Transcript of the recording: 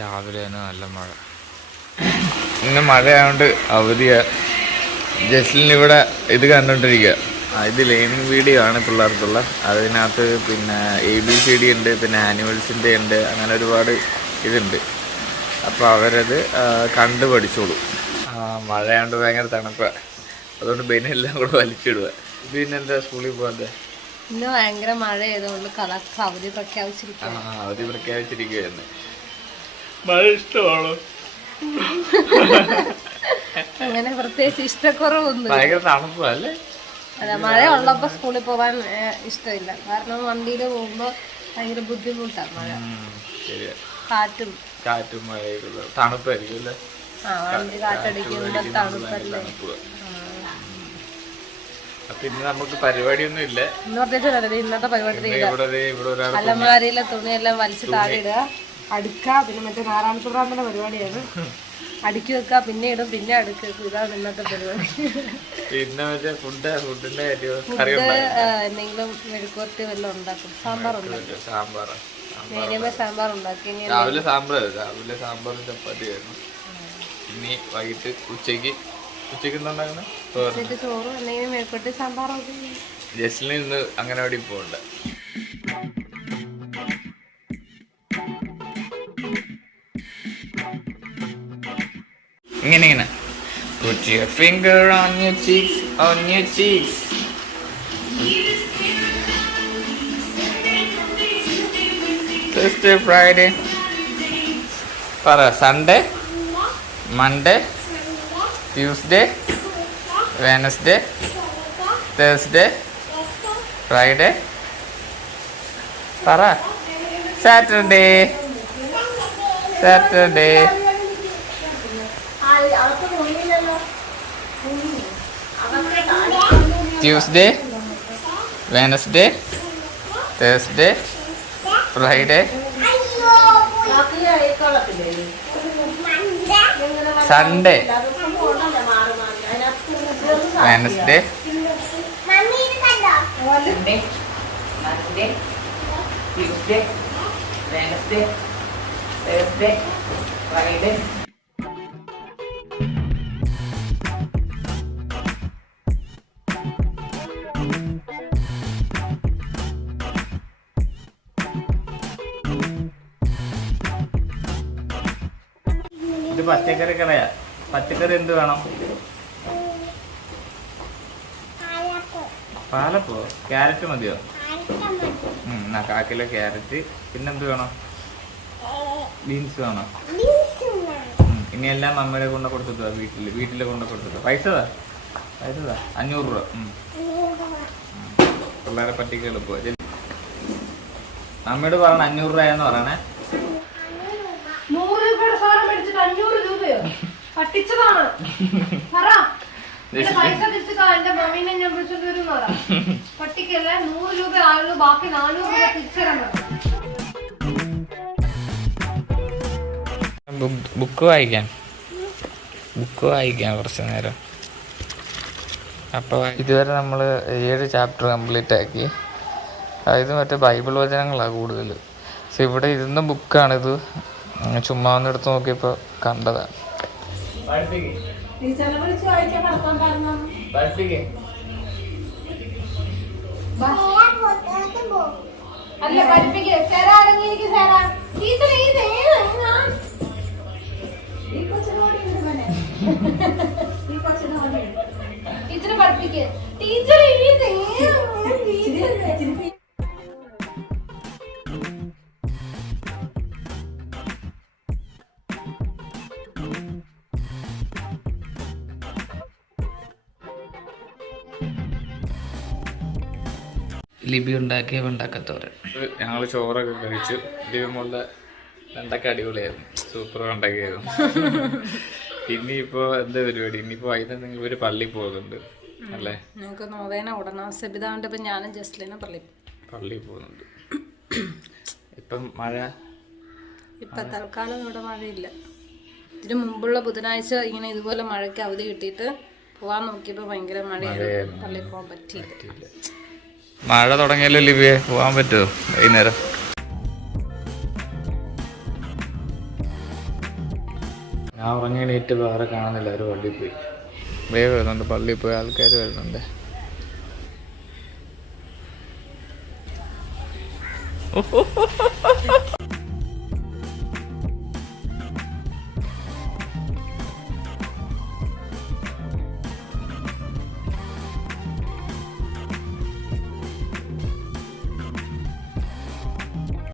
രാവിലെ തന്നെ നല്ല മഴ. ഇന്ന് മഴയായതുകൊണ്ട് അവധിയാ. ജസ്ലിൻ ഇവിടെ ഇത് കണ്ടുകൊണ്ടിരിക്കുക. ഇത് ലേണിംഗ് വീഡിയോ ആണ് പിള്ളേർക്കുള്ള. അതിനകത്ത് പിന്നെ ABCD ഉണ്ട്, പിന്നെ ആനിമൽസിൻ്റെ ഉണ്ട്, അങ്ങനെ ഒരുപാട് ഇതുണ്ട്. അപ്പോൾ അവരത് കണ്ട് പഠിച്ചോളൂ. മഴയായതുകൊണ്ട് ഭയങ്കര തണുപ്പാണ്, അതുകൊണ്ട് ബെനെല്ലാം കൂടെ വലിച്ചിടുക. പിന്നെ എന്താ സ്കൂളിൽ പോകാതെ? ഇന്ന് ഭയങ്കര മഴ ആയതുകൊണ്ട് കളക്ടർ അവധി പ്രഖ്യാപിച്ചിരിക്കുകയായിരുന്നു. മഴ ഇഷ്ടമാണോ? അങ്ങനെ പ്രത്യേകിച്ച് ഇഷ്ടക്കുറവൊന്നും. ഭയങ്കര തണുപ്പല്ലേ? അല്ല, മഴ ഉള്ളപ്പോ സ്കൂളിൽ പോകാൻ ഇഷ്ടമില്ല. കാരണം വണ്ടിയിൽ പോകുമ്പോ ഭയങ്കര ബുദ്ധിമുട്ടാണ് മഴ. കാറ്റും മഴയും തണുപ്പായിരിക്കും അല്ലേ? വണ്ടി കാറ്റടിക്കുമ്പോ തണുപ്പല്ലേ. അപ്പൊ ഇന്ന് നമുക്ക് പരിപാടിയൊന്നും ഇല്ല. ഇന്ന് പ്രത്യേകിച്ച് ഇന്നത്തെ പരിപാടി അലമാരയിലെ തുണിയെല്ലാം വലിച്ച് താഴെ ഇടുക, അടുക്കുക. പിന്നെ മറ്റേ നാരായണസുബ്രാമന്റെ പരിപാടിയാണ്. അടുക്കി വെക്കുക, പിന്നെ ഇടും, പിന്നെ അടുക്കി വെക്കും. ഇതാണ് ഇന്നത്തെ പരിപാടി. പിന്നെ ഫുഡ് എന്തെങ്കിലും മെഴുക്കുവരട്ടി വല്ലതും ഉണ്ടാക്കും. സാമ്പാർ ഉണ്ടാക്കും. സാമ്പാർ ഉണ്ടാക്കി. രാവിലെ സാമ്പാറും ചപ്പാത്തിയായിരുന്നു. ഇനി വൈകിട്ട് ഉച്ചക്ക് ചോറും എന്തെങ്കിലും മെഴുക്കുവരട്ടി സാമ്പാറൊക്കെ. ജസ്ലിന് ഇന്ന് അംഗനവാടി പോകണ്ട. ഇങ്ങനെ put your finger on your cheeks, Thursday, Friday, പറ. Sunday, Monday, Tuesday, Wednesday, Thursday, Friday, പറ. Saturday, Tuesday, Wednesday, Thursday, Friday, Sunday, Wednesday, Monday, Tuesday, Wednesday, Thursday, Friday. ഇത് പച്ചക്കറി കടയാ. പച്ചക്കറി എന്ത് വേണം? പാലപ്പോ? ക്യാരറ്റ് മതിയോ? എന്നാ 1/4 കിലോ ക്യാരറ്റ്. പിന്നെന്ത് വേണം? ബീൻസ് വേണം. ഇനിയെല്ലാം അമ്മയുടെ കൊണ്ട് കൊടുത്തിട്ടാ. വീട്ടിൽ കൊണ്ട് കൊടുത്തിട്ടാ. പൈസ 500 രൂപ. പിള്ളേരെ പറ്റിക്ക് എളുപ്പ. അമ്മയോട് പറയണ 500 രൂപയെന്ന് പറയണേ. 100 രൂപയുടെ സാധനം മേടിച്ചിട്ട് 500 രൂപയോ? പറ്റിച്ചതാണ്. പൈസ തിരിച്ചിട്ടാ എന്റെ മമ്മീനെ ഞാൻ വിളിച്ചോണ്ട് വരും. പട്ടിക്കല്ലേ 100 രൂപ ആയുള്ളൂ, ബാക്കി 400 രൂപ തിരിച്ചറിയണം. ബുക്ക് വായിക്കാൻ കുറച്ച് നേരം. അപ്പോൾ ഇതുവരെ നമ്മൾ 7 ചാപ്റ്റർ കംപ്ലീറ്റ് ആക്കി. അതായത് മറ്റേ ബൈബിൾ വചനങ്ങളാണ് കൂടുതൽ. പക്ഷെ ഇവിടെ ഇരുന്ന ബുക്കാണിത്. ചുമ്മാ ഒന്ന് എടുത്ത് നോക്കിയപ്പോൾ കണ്ടതാണ്. അല്ല ടീച്ചറെ പഠിപ്പിക്കുക. ടീച്ചർ ലിബി ഉണ്ടാക്കിയ വെണ്ടക്കത്തോരൻ. ഞങ്ങൾ ചോറൊക്കെ കഴിച്ചു. ലിബിമുള്ള വെണ്ടക്ക അടിപൊളിയായിരുന്നു, സൂപ്പർ വെണ്ടക്കയായിരുന്നു. ഇനിയിപ്പോൾ എന്താ പരിപാടി? ഇനിയിപ്പോൾ വൈകുന്നേരം നിങ്ങൾ ഒരു പള്ളിയിൽ പോകുന്നുണ്ട് അല്ലേ? ഞങ്ങൾക്ക് നോവേന ഉടനെ സബിതാണ്ട്. ഇപ്പം ഞാനും ജസ്ലിനെ പള്ളിയിൽ പോകുന്നുണ്ട്. ഇപ്പം മഴ ഇപ്പം തൽക്കാലം ഇവിടെ മഴയില്ല. ഇതിന് മുമ്പുള്ള ബുധനാഴ്ച ഇങ്ങനെ ഇതുപോലെ മഴയ്ക്ക് അവധി കിട്ടിയിട്ട് പോവാൻ നോക്കിയപ്പോൾ ഭയങ്കര മഴയായിരുന്നു. പള്ളിയിൽ പോകാൻ പറ്റിയില്ല. മഴ തുടങ്ങിയല്ലോ ലിബിയെ, പോകാൻ പറ്റുമോ വൈകുന്നേരം? ഞാൻ ഉറങ്ങി എണീറ്റ് വേറെ കാണുന്നില്ല, ഒരു പള്ളിയിൽ പോയി. വേഗം വരുന്നുണ്ട്, പള്ളിയിൽ പോയി ആൾക്കാർ വരുന്നുണ്ട്.